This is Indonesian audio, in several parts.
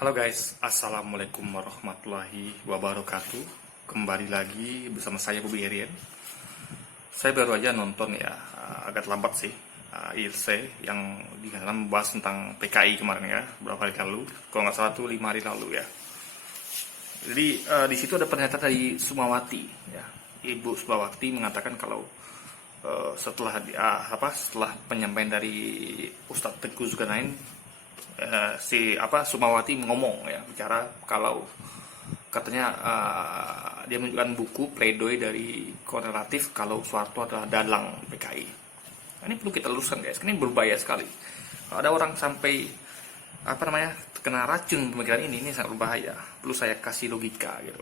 Halo guys, Assalamualaikum warahmatullahi wabarakatuh. Kembali lagi bersama saya Bobby Herian. Saya baru aja nonton ya, agak lambat sih, IRC yang di dalam membahas tentang PKI kemarin ya, beberapa hari lalu. Kalau nggak salah tuh 5 hari lalu ya. Jadi di situ ada pernyataan dari Sumawati ya. Ibu Sumawati mengatakan kalau setelah penyampaian dari Ustadz Tengku Zulkarnain, Sumawati ngomong ya, bicara kalau katanya dia menunjukkan buku pledoi dari korelatif kalau Soeharto adalah dalang PKI. Nah, ini perlu kita luruskan guys, ini berbahaya sekali. Kalau ada orang sampai kena racun pemikiran ini sangat berbahaya. Perlu saya kasih logika gitu,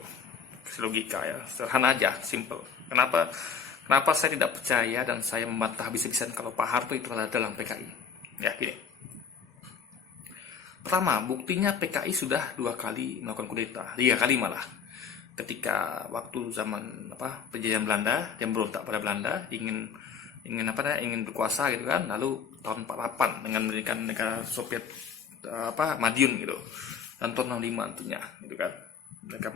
kasih logika ya, sederhana aja, simple. Kenapa saya tidak percaya dan saya membantah habis-habisan kalau Pak Harto itu adalah dalang PKI? Ya gini. Pertama, buktinya PKI sudah 2 kali melakukan kudeta, 3 kali malah. Ketika waktu zaman penjajahan Belanda, dia berontak pada Belanda, ingin berkuasa gitu kan. Lalu tahun 48 dengan mendirikan negara Soviet Madiun gitu. Dan tahun 65 tentunya gitu kan. Mereka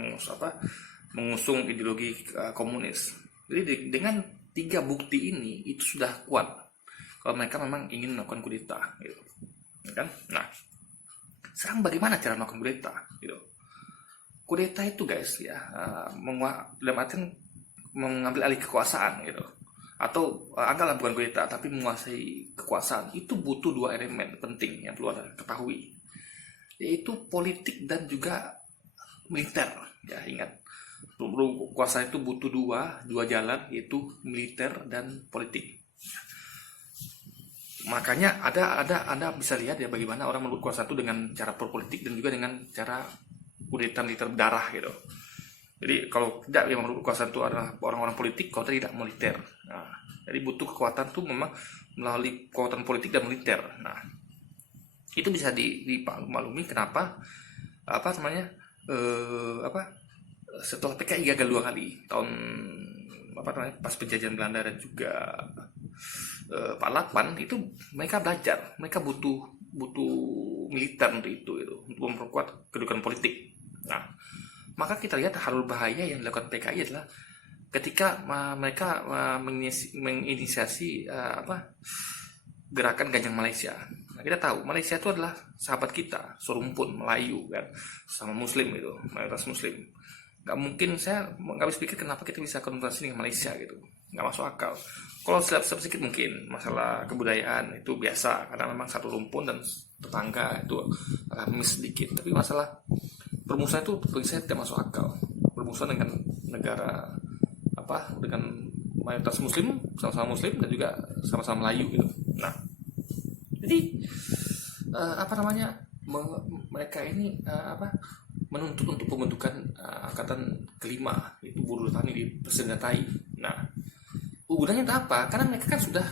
mengusung ideologi komunis. Jadi dengan 3 bukti ini itu sudah kuat kalau mereka memang ingin melakukan kudeta gitu. Kan? Nah, sekarang bagaimana cara melakukan kudeta gitu. Kudeta itu guys ya, dalam artian mengambil alih kekuasaan gitu. Atau anggaplah bukan kudeta tapi menguasai kekuasaan, itu butuh 2 elemen penting yang perlu Anda ketahui, yaitu politik dan juga militer ya. Ingat, kekuasaan itu butuh dua jalan, yaitu militer dan politik. Makanya Anda bisa lihat ya bagaimana orang merebut kuasa itu dengan cara politik dan juga dengan cara kudeta militer berdarah gitu. Jadi kalau tidak yang merebut kuasa itu adalah orang-orang politik, kalau tidak militer. Nah, jadi butuh kekuatan itu memang melalui kekuatan politik dan militer. Nah, itu bisa dimaklumi kenapa setelah PKI gagal 2 kali tahun pas penjajahan Belanda dan juga 48 itu mereka belajar, mereka butuh militer untuk itu untuk memperkuat kedudukan politik. Nah, maka kita lihat hal bahaya yang dilakukan PKI adalah ketika mereka menginisiasi gerakan Gajah Malaysia. Nah, kita tahu Malaysia itu adalah sahabat kita, serumpun Melayu kan, sama Muslim itu, mayoritas Muslim. Nggak mungkin, saya nggak bisa pikir kenapa kita bisa konfrontasi dengan Malaysia gitu, nggak masuk akal. Kalau sedikit mungkin masalah kebudayaan itu biasa karena memang satu rumpun dan tetangga itu ramis sedikit, tapi masalah permusuhan itu bagi saya tidak masuk akal. Permusuhan dengan negara dengan mayoritas Muslim, sama-sama Muslim dan juga sama-sama Melayu gitu. Nah, jadi mereka ini menuntut untuk pembentukan angkatan kelima, yaitu buruh tani dipersenjatai. Nah, gunanya apa? Karena mereka kan sudah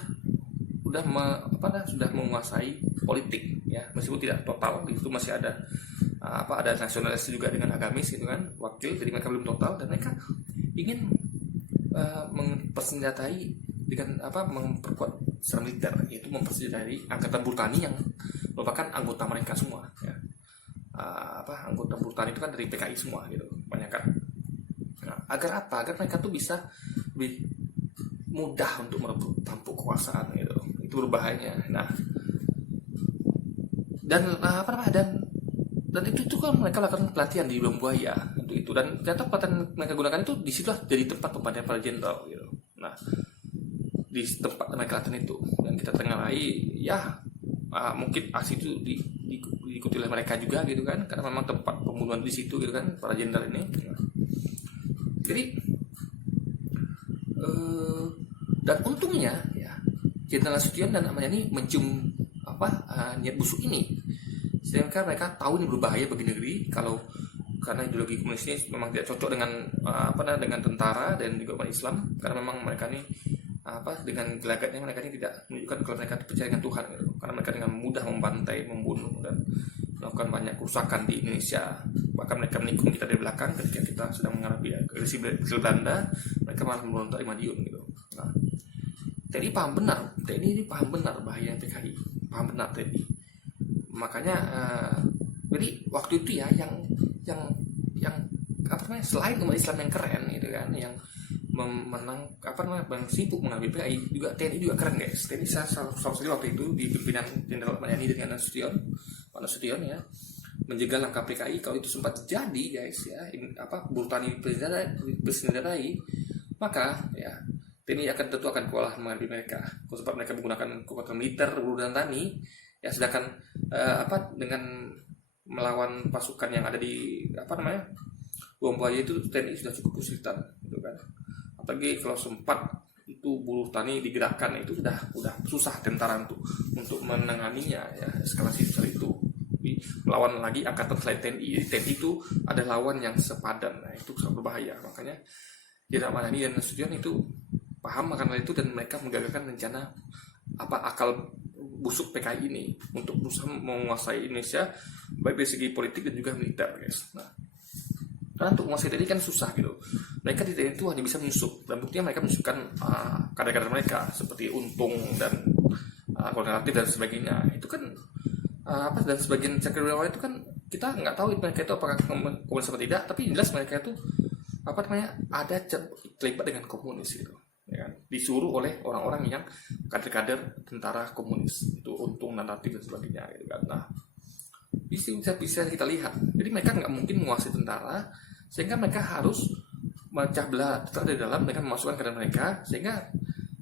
menguasai politik ya, meskipun tidak total, itu masih ada ada nasionalis juga dengan agamis gitu kan, wakil, jadi mereka belum total dan mereka ingin mempersenjatai dengan memperkuat secara militer, yaitu mempersenjatai angkatan buruh tani yang merupakan anggota mereka semua ya. Anggota buruh tani itu kan dari PKI semua gitu, banyak kan. Nah, agar mereka tuh bisa lebih mudah untuk merebut tampuk kekuasaan gitu. Itu berbahaya. Nah, dan itu kan mereka lakukan pelatihan di Lubang Buaya untuk itu, dan ternyata pelatihan mereka gunakan itu di situ jadi tempat pembantaian para jenderal gitu. Nah, di tempat mereka latihan itu yang kita tengarai ya, mungkin aksi itu diikuti oleh mereka juga gitu kan, karena memang tempat pembunuhan di situ gitu kan, para jenderal ini. Jadi dan untungnya ya Jenderal Nasution dan Ahmad Yani mencium niat busuk ini, sedangkan mereka tahu ini berbahaya bagi negeri karena ideologi komunis ini memang tidak cocok dengan dengan tentara dan juga umat Islam, karena memang mereka ini dengan gelagatnya mereka ini tidak menunjukkan kalau mereka percaya dengan Tuhan gitu. Karena mereka dengan mudah membantai, membunuh dan melakukan banyak kerusakan di Indonesia. Bahkan mereka menikung kita dari belakang ketika kita sedang menghadapi agresi Belanda, mereka malah memberontak di Madiun gitu. Nah, TNI paham benar bahaya PKI, paham benar TNI. Makanya Jadi waktu itu ya yang apa namanya, selain umat Islam yang keren gitu kan, yang menang apa namanya, yang sibuk mengambil PKI, juga TNI juga keren guys. TNI salah satu waktu itu di pimpinan Jenderal Ahmad Yani dengan Pak Nasution ya, menjegal langkah PKI. Kalau itu sempat terjadi guys ya, buruh tani bersenjatai, maka ya TNI tentu akan kewalahan menghadapi mereka. Sebab mereka menggunakan kekuatan militer, buruh dan tani ya, sedangkan dengan melawan pasukan yang ada di Buang Buaya itu TNI sudah cukup kesulitan gitu kan. Apalagi kalau sempat itu buruh tani digerakkan, itu sudah susah tentara untuk menanganinya ya, eskalasi besar itu. Melawan lagi angkatan selain TNI. Jadi TNI itu ada lawan yang sepadan. Nah, itu sangat berbahaya. Makanya Jenderal Ahmad Yani dan Nasution itu paham akan hal itu, dan mereka menggagalkan rencana akal busuk PKI ini untuk berusaha menguasai Indonesia baik dari segi politik dan juga militer guys. Nah, karena untuk menguasai TNI kan susah gitu. Mereka di TNI itu hanya bisa menyusup, dan buktinya mereka menyusupkan kader-kader mereka seperti Untung dan Koordinatif dan sebagainya. Itu kan dan sebagian cakrawala itu kan kita nggak tahu mereka itu apakah komunis atau tidak, tapi jelas mereka itu ada terlibat dengan komunis gitu. Ya kan? Disuruh oleh orang-orang yang kader-kader tentara komunis, itu Untung dan Latif dan sebagainya gitu kan. Nah, bisa kita lihat, jadi mereka nggak mungkin menguasai tentara, sehingga mereka harus memecah belah tentara di dalam dengan memasukkan kader mereka, sehingga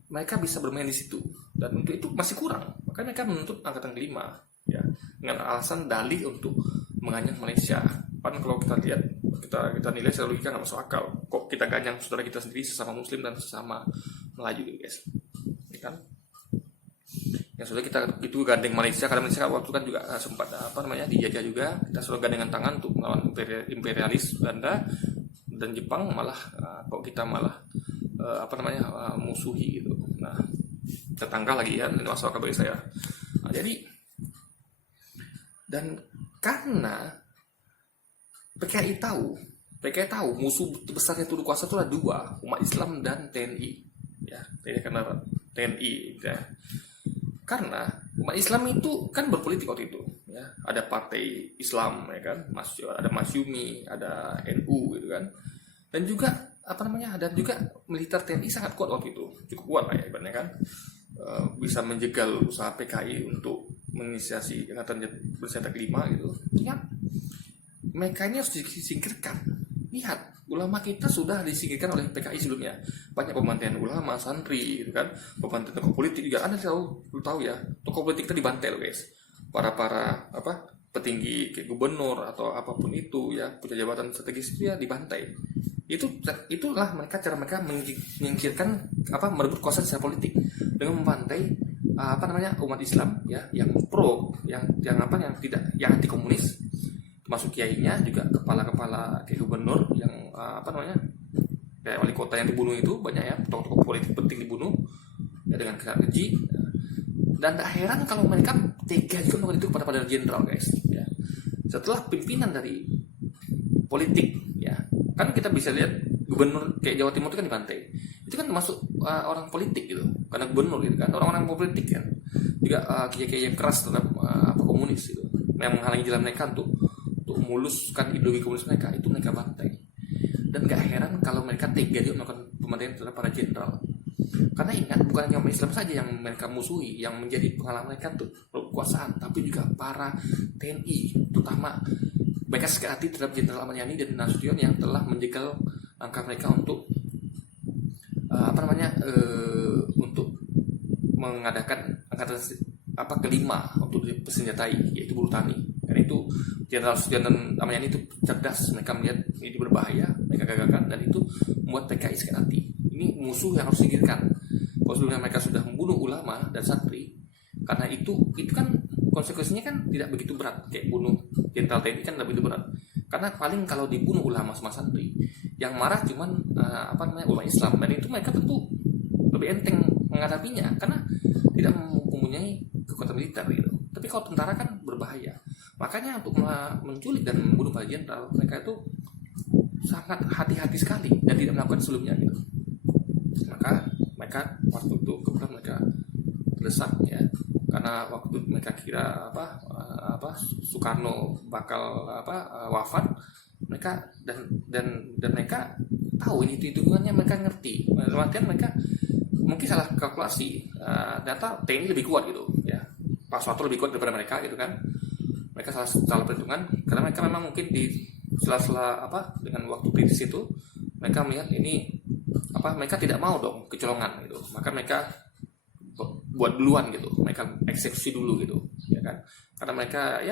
mereka bisa bermain di situ. Dan untuk itu masih kurang, maka mereka menuntut angkatan kelima ya, dengan alasan dalih untuk menganyang Malaysia. Kan kalau kita lihat, kita nilai secara logika nggak masuk akal. Kok kita ganyang saudara kita sendiri, sesama Muslim dan sesama Melayu gitu guys, ya kan? Yang sudah kita itu gandeng Malaysia, karena Malaysia waktu kan juga sempat dijajah juga. Kita selalu gandengan tangan untuk melawan imperialis Belanda dan Jepang, malah kok kita malah musuhi gitu. Nah, tetangga lagi ya, ini masuk akal bagi saya. Nah, jadi dan karena PKI tahu musuh terbesarnya turut kuasa itu adalah dua, umat Islam dan TNI ya, TNI ya. Karena umat Islam itu kan berpolitik waktu itu ya, ada partai Islam ya kan, ada Masyumi, ada NU gitu kan, dan juga dan juga militer TNI sangat kuat waktu itu, cukup kuat lah ya ibaratnya kan, bisa menjegal usaha PKI untuk menginisiasi angkatan bersenjata kelima gitu ya. Mereka ini harus disingkirkan. Lihat, ulama kita sudah disingkirkan oleh PKI sebelumnya. Banyak pembantaian ulama, santri gitu kan, pembantaian tokoh politik juga. Anda tahu ya, tokoh politik kita dibantai loh guys. Para petinggi kayak gubernur atau apapun itu ya, punya jabatan strategis itu ya dibantai. Itulah cara mereka menyingkirkan merebut kuasa secara politik dengan membantai umat Islam ya, yang pro, yang anti komunis, termasuk kiainya, juga kepala-kepala kayak gubernur yang kayak wali kota yang dibunuh itu banyak ya, tokoh-tokoh politik penting dibunuh ya, dengan keji. Dan tak heran kalau mereka tega juga melakukan itu kepada jenderal guys ya. Setelah pimpinan dari politik ya, kan kita bisa lihat gubernur kayak Jawa Timur itu kan dibantai, itu kan termasuk orang politik gitu, karena gubernur gitu kan, orang-orang politik kan juga kiai-kiai yang keras terhadap komunis gitu, yang menghalangi jalan mereka untuk memuluskan ideologi komunis mereka, itu mereka bantai. Dan gak heran kalau mereka tega juga melakukan pembantaian terhadap para jenderal, karena ingat, bukan hanya umat Islam saja yang mereka musuhi, yang menjadi penghalang mereka untuk kekuasaan, tapi juga para TNI, terutama mereka sakit hati terhadap Jenderal Ahmad Yani dan Nasution yang telah menjegal langkah mereka untuk untuk mengadakan angkatan kelima untuk dipersenjatai, yaitu buruh tani. Karena itu Jenderal Nasution dan Ahmad Yani itu cerdas, mereka melihat ini berbahaya, mereka gagalkan, dan itu membuat PKI sakit hati. Ini musuh yang harus disingkirkan. Kalau sebelumnya mereka sudah membunuh ulama dan santri, karena itu kan konsekuensinya kan tidak begitu berat, kayak bunuh jenderal TNI kan lebih berat. Karena paling kalau dibunuh ulama sama santri, yang marah cuman umat Islam, dan itu mereka tentu lebih enteng menghadapinya karena tidak mempunyai kekuatan militer gitu. Tapi kalau tentara kan berbahaya. Makanya untuk menculik dan membunuh para jenderal, mereka itu sangat hati-hati sekali dan tidak melakukan sebelumnya gitu. Maka mereka waktu itu kebetulan mereka terdesak ya, karena waktu mereka kira Soekarno bakal wafat, mereka dan mereka tahu ini hitungannya, mereka ngerti. Artian mereka mungkin salah kalkulasi, data TNI lebih kuat gitu ya, Pak Soeharto lebih kuat daripada mereka gitu kan. Mereka salah perhitungan karena mereka memang mungkin di sela-sela dengan waktu kritis itu mereka melihat ini mereka tidak mau dong kecolongan gitu, maka mereka buat duluan gitu, mereka eksekusi dulu gitu ya kan, karena mereka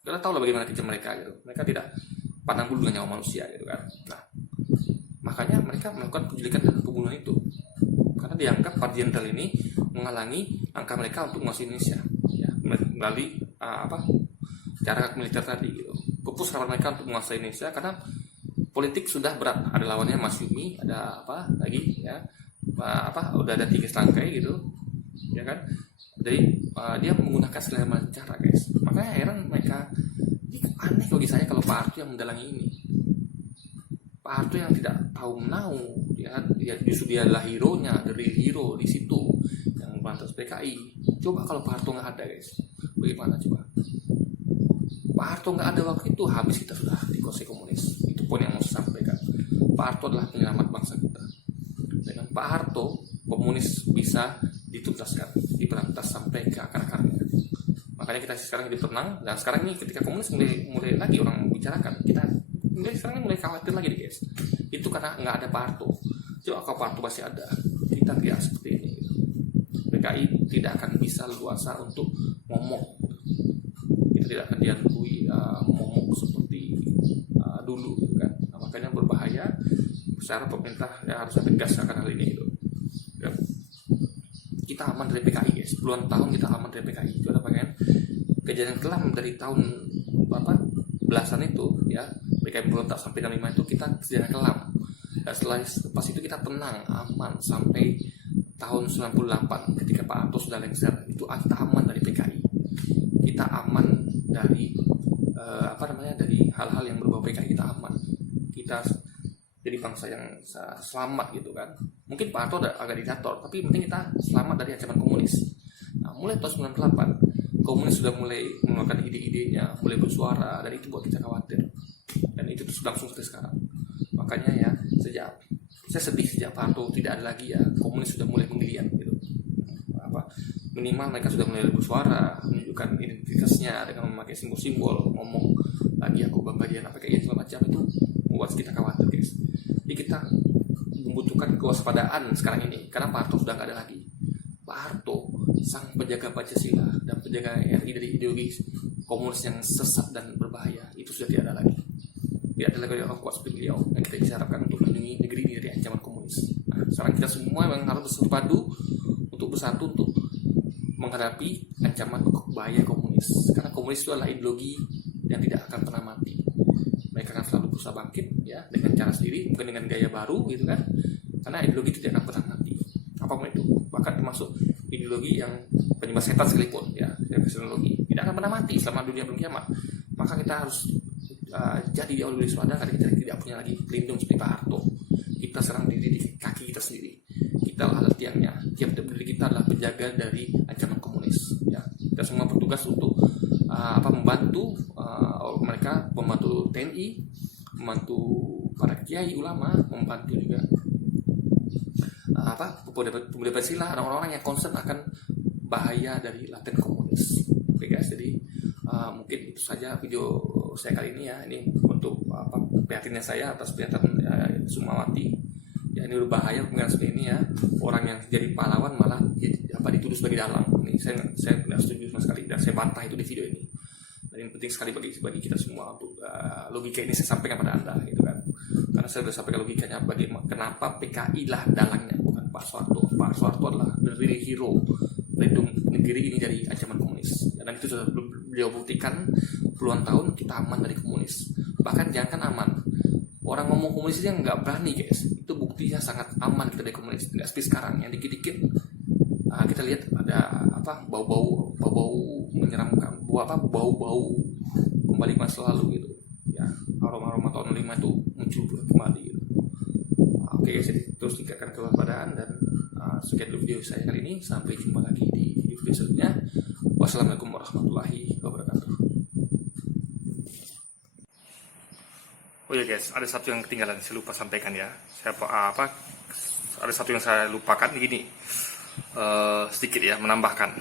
karena tahu lah bagaimana kejam mereka gitu, mereka tidak pandang bulu dengan nyawa manusia gitu kan. Nah, makanya mereka melakukan penculikan dan pembunuhan itu karena dianggap para jenderal ini menghalangi langkah mereka untuk menguasai Indonesia ya, melalui cara militer tadi gitu. Pupus harapan mereka untuk menguasai Indonesia karena politik sudah berat, ada lawannya Mas Yumi, ada lagi ya, udah ada 3 serangkai gitu ya kan. Jadi dia menggunakan segala macam cara guys, makanya heran mereka. Aneh bagi saya kalau Pak Harto yang mendalangi ini, Pak Harto yang tidak tahu menahu ya, justru dia adalah hero-nya, the real hero di situ yang memberantas PKI. Coba kalau Pak Harto nggak ada guys, bagaimana coba? Pak Harto nggak ada waktu itu, habis kita sudah dikuasai komunis. Itu poin yang mau saya sampaikan. Pak Harto adalah penyelamat bangsa kita. Dengan Pak Harto, komunis bisa dituntaskan, diberantas sampai ke akar-akarnya. Makanya kita sekarang jadi tenang, dan sekarang ini ketika komunis mulai lagi orang membicarakan, kita mulai khawatir lagi guys. Itu karena nggak ada Pak Harto. Coba kalau Pak Harto masih ada, kita tidak seperti ini. PKI tidak akan bisa leluasa untuk ngomong. Kita tidak akan diantui ngomong seperti dulu gitu kan. Nah, makanya berbahaya. Secara pemerintah harus tegas akan hal ini gitu. Ya. Kita aman dari PKI guys, puluhan tahun kita aman dari PKI. Itu apa kan? Kejadian kelam dari tahun belasan itu ya, PKI berontak sampai 65 itu kita kejadian kelam. Dan setelah pas itu kita tenang, aman sampai tahun 98 ketika Pak Harto sudah lengser, itu kita aman dari PKI. Kita aman dari dari hal-hal yang berbau PKI, kita aman. Kita jadi bangsa yang selamat gitu kan. Mungkin Pak Harto agak diktator, tapi penting kita selamat dari ancaman komunis. Nah, mulai tahun 98 komunis sudah mulai mengeluarkan ide-idenya, mulai bersuara, dan itu buat kita khawatir. Dan itu terus langsung sampai sekarang. Makanya ya, saya sedih sejak Pak Harto tidak ada lagi ya, komunis sudah mulai menggeliat gitu. Minimal mereka sudah mulai bersuara, menunjukkan identitasnya dengan memakai simbol-simbol, ngomong lagi aku bagian kayak segala macam, itu membuat kita khawatir guys. Jadi kita membutuhkan kewaspadaan sekarang ini karena Pak Harto sudah nggak ada lagi. Pak Harto sang penjaga Pancasila dan penjaga RI dari ideologi komunis yang sesat dan berbahaya itu sudah tidak ada lagi. Tidak ada lagi orang kuat seperti beliau yang kita bisa harapkan untuk melindungi negeri ini dari ancaman komunis. Nah, sekarang kita semua memang harus bersatu untuk bersatu untuk menghadapi ancaman bahaya komunis. Karena komunis itu adalah ideologi yang tidak akan pernah mati. Mereka akan selalu berusaha bangkit ya dengan cara sendiri, mungkin dengan gaya baru gitu kan. Karena ideologi itu tidak akan pernah mati. Apapun itu, bahkan termasuk ideologi yang penyembah setan sekalipun ya, teknologi tidak akan pernah mati selama dunia belum kiamat. Maka kita harus jadi jauh lebih waspada karena kita tidak punya lagi pelindung seperti Pak Harto. Kita serang diri di kaki kita sendiri. Kita adalah tiangnya. Tiap diri kita adalah penjaga dari ancaman komunis. Ya, kita semua bertugas untuk membantu mereka, membantu TNI, membantu para kiai ulama, membantu juga pemuda Pancasila, orang-orang yang concern akan bahaya dari laten komunis. Oke guys, jadi mungkin itu saja video saya kali ini ya. Ini untuk prihatinnya saya atas pernyataan Sukmawati. Ya, ini berbahaya pemikiran seperti ini ya. Orang yang jadi pahlawan malah dituduh sebagai dalang. Ini saya tidak setuju sama sekali dan saya bantah itu di video ini. Dan ini penting sekali bagi kita semua untuk logika ini saya sampaikan pada Anda gitu kan. Karena saya sudah sampaikan logikanya kenapa PKI lah dalangnya, bukan Pak Soeharto. Pak Soeharto adalah the real hero melindungi negeri ini dari ancaman komunis. Dan itu sudah beliau buktikan puluhan tahun kita aman dari komunis. Bahkan jangan aman, orang ngomong komunis aja nggak berani guys. Itu buktinya sangat aman kita dari komunis. Nggak seperti sekarang yang dikit-dikit kita lihat ada bau-bau menyeramkan, bau-bau kembali masa lalu gitu ya, aroma tahun 5 itu muncul kembali gitu. Oke guys, jadi terus tingkatkan kewaspadaan dan sekian dulu video saya kali ini. Sampai jumpa lagi di video selanjutnya. Wassalamualaikum warahmatullahi wabarakatuh. Oh ya guys, ada satu yang ketinggalan saya lupa sampaikan ya. Ada satu yang saya lupakan begini, sedikit ya, menambahkan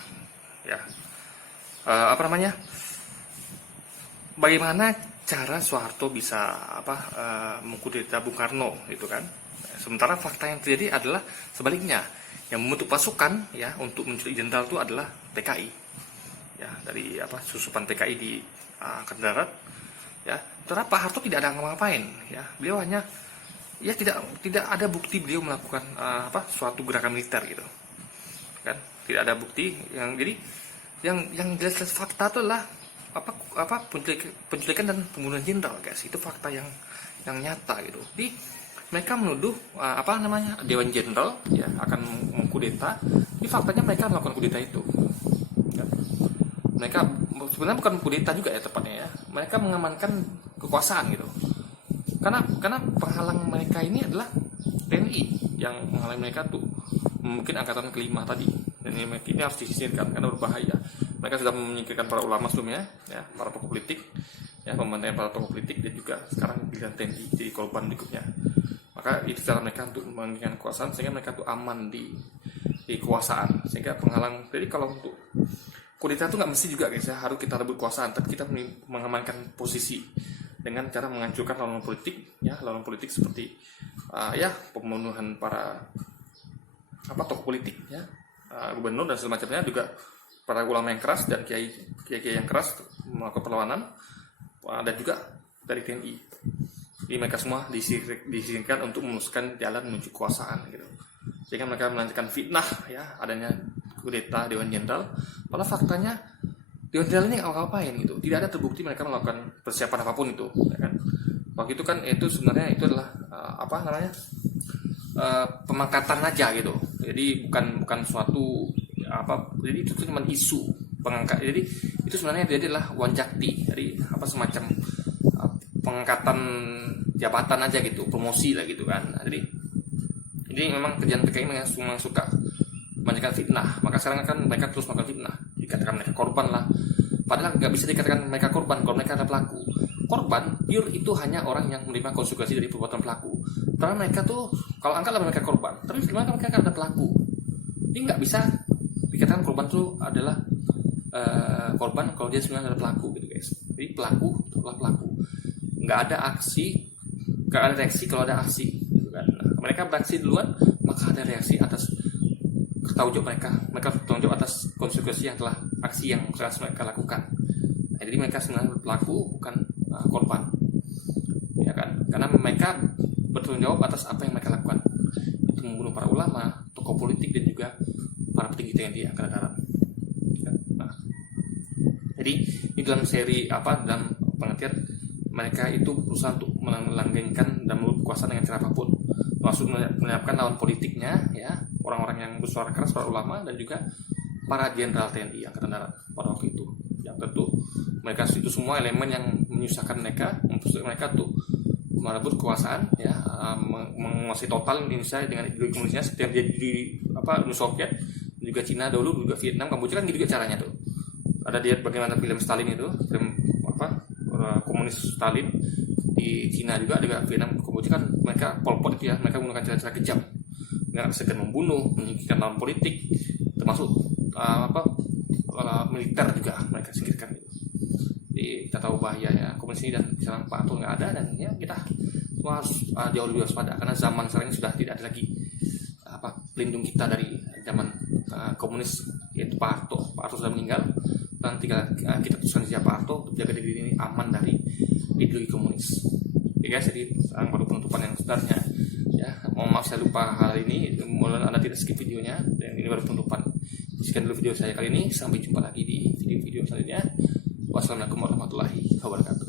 ya. Bagaimana cara Soeharto bisa mengkudeta Bung Karno itu kan? Sementara fakta yang terjadi adalah sebaliknya, yang membentuk pasukan ya untuk menculik jenderal itu adalah PKI ya, dari susupan PKI di Angkatan Darat ya. Ternyata Pak Harto tidak ada ngapain ya, beliau hanya ya tidak ada bukti beliau melakukan suatu gerakan militer gitu kan, tidak ada bukti yang jadi yang jelas fakta itu adalah penculikan dan pembunuhan jenderal guys, itu fakta yang nyata gitu. Jadi mereka menuduh Dewan Jenderal ya akan mengkudeta, ini faktanya mereka melakukan kudeta itu ya. Mereka sebenarnya bukan kudeta juga ya tepatnya ya, mereka mengamankan kekuasaan gitu. Karena penghalang mereka ini adalah TNI yang menghalangi mereka tuh, mungkin angkatan kelima tadi, dan ini harus disisirkan karena berbahaya. Mereka sudah menyingkirkan para ulama sebelumnya ya, para tokoh politik ya, pembantaian para tokoh politik, dan juga sekarang pilihan TNI jadi korban berikutnya. Maka itu cara mereka untuk menginginkan kekuasaan sehingga mereka tuh aman di kekuasaan, sehingga penghalang. Jadi kalau untuk kudeta itu nggak mesti juga guys ya, harus kita rebut kekuasaan, tapi kita mengamankan posisi dengan cara menghancurkan lawan politik ya, lawan politik seperti pembunuhan para tokoh politik ya, gubernur dan semacamnya, juga para ulama yang keras dan kiai yang keras melakukan perlawanan, dan juga dari TNI. Jadi mereka semua disingkirkan untuk memuluskan jalan menuju kekuasaan gitu. Sehingga mereka melancarkan fitnah ya, adanya kudeta Dewan Jenderal. Padahal faktanya Dewan Jenderal ini apa-apain gitu. Tidak ada terbukti mereka melakukan persiapan apapun itu ya kan. Waktu itu kan itu sebenarnya itu adalah pemangkatan aja gitu. Jadi bukan suatu jadi itu cuma isu pengangkat. Jadi itu sebenarnya dia adalah wanjakti, jadi semacam pengangkatan jabatan aja gitu, promosi lah gitu kan. Nah, jadi memang kerjaan PKI memang suka menjalankan fitnah. Maka sekarang kan mereka terus melakukan fitnah, dikatakan mereka korban lah, padahal nggak bisa dikatakan mereka korban kalau mereka ada pelaku. Korban pure itu hanya orang yang menerima konsekuensi dari perbuatan pelaku. Karena mereka tuh, kalau angkatlah mereka korban, tapi sebenarnya mereka kan ada pelaku. Ini nggak bisa dikatakan korban itu adalah korban kalau dia sebenarnya ada pelaku gitu guys. Jadi pelaku itulah pelaku. Nggak ada reaksi kalau ada aksi gitu kan. Nah, mereka beraksi duluan, maka ada reaksi atas bertanggung jawab mereka bertanggung jawab atas konsekuensi yang telah aksi yang telah mereka lakukan. Nah, jadi mereka sebenarnya pelaku bukan korban ya kan, karena mereka bertanggung jawab atas apa yang mereka lakukan, itu membunuh para ulama, tokoh politik, dan juga para petinggi TNI Angkatan Darat. Nah, jadi ini dalam seri dalam pengertian mereka itu berusaha untuk melanggengkan dan merebut kekuasaan dengan cara apapun, termasuk menyiapkan lawan politiknya ya, orang-orang yang bersuara keras, para ulama, dan juga para jenderal TNI Angkatan Darat pada waktu itu. Yang tentu mereka itu semua elemen yang menyusahkan mereka, mempersulit mereka untuk merebut kekuasaan ya, menguasai total Indonesia dengan ideologi komunisnya seperti yang terjadi di Uni Soviet, juga Cina dulu, juga Vietnam, Kamboja kan gitu juga caranya tuh. Ada dia bagaimana film Stalin itu, film komunis Stalin di Cina juga, ada Vietnam, Kamboja kan mereka Pol Pot itu ya, mereka menggunakan cara-cara kejam, nggak segan membunuh, menyingkirkan lawan politik, termasuk militer juga mereka singkirkan. Jadi kita tahu bahayanya komunis ini, dan sekarang Pak Harto nggak ada, dan ya kita semua harus jauh lebih waspada karena zaman sekarang ini sudah tidak ada lagi pelindung kita dari zaman komunis, yaitu Pak Harto sudah meninggal, dan tinggal kita teruskan siapa Pak Harto untuk jaga diri ini aman dari ideologi komunis. Oke guys, jadi sekarang baru penutupan yang sebenarnya ya. Mohon maaf saya lupa hal ini, mudah Anda tidak skip videonya, dan ini baru penutupan. Sekian dulu video saya kali ini, sampai jumpa lagi di video-video selanjutnya. Wassalamualaikum warahmatullahi wabarakatuh.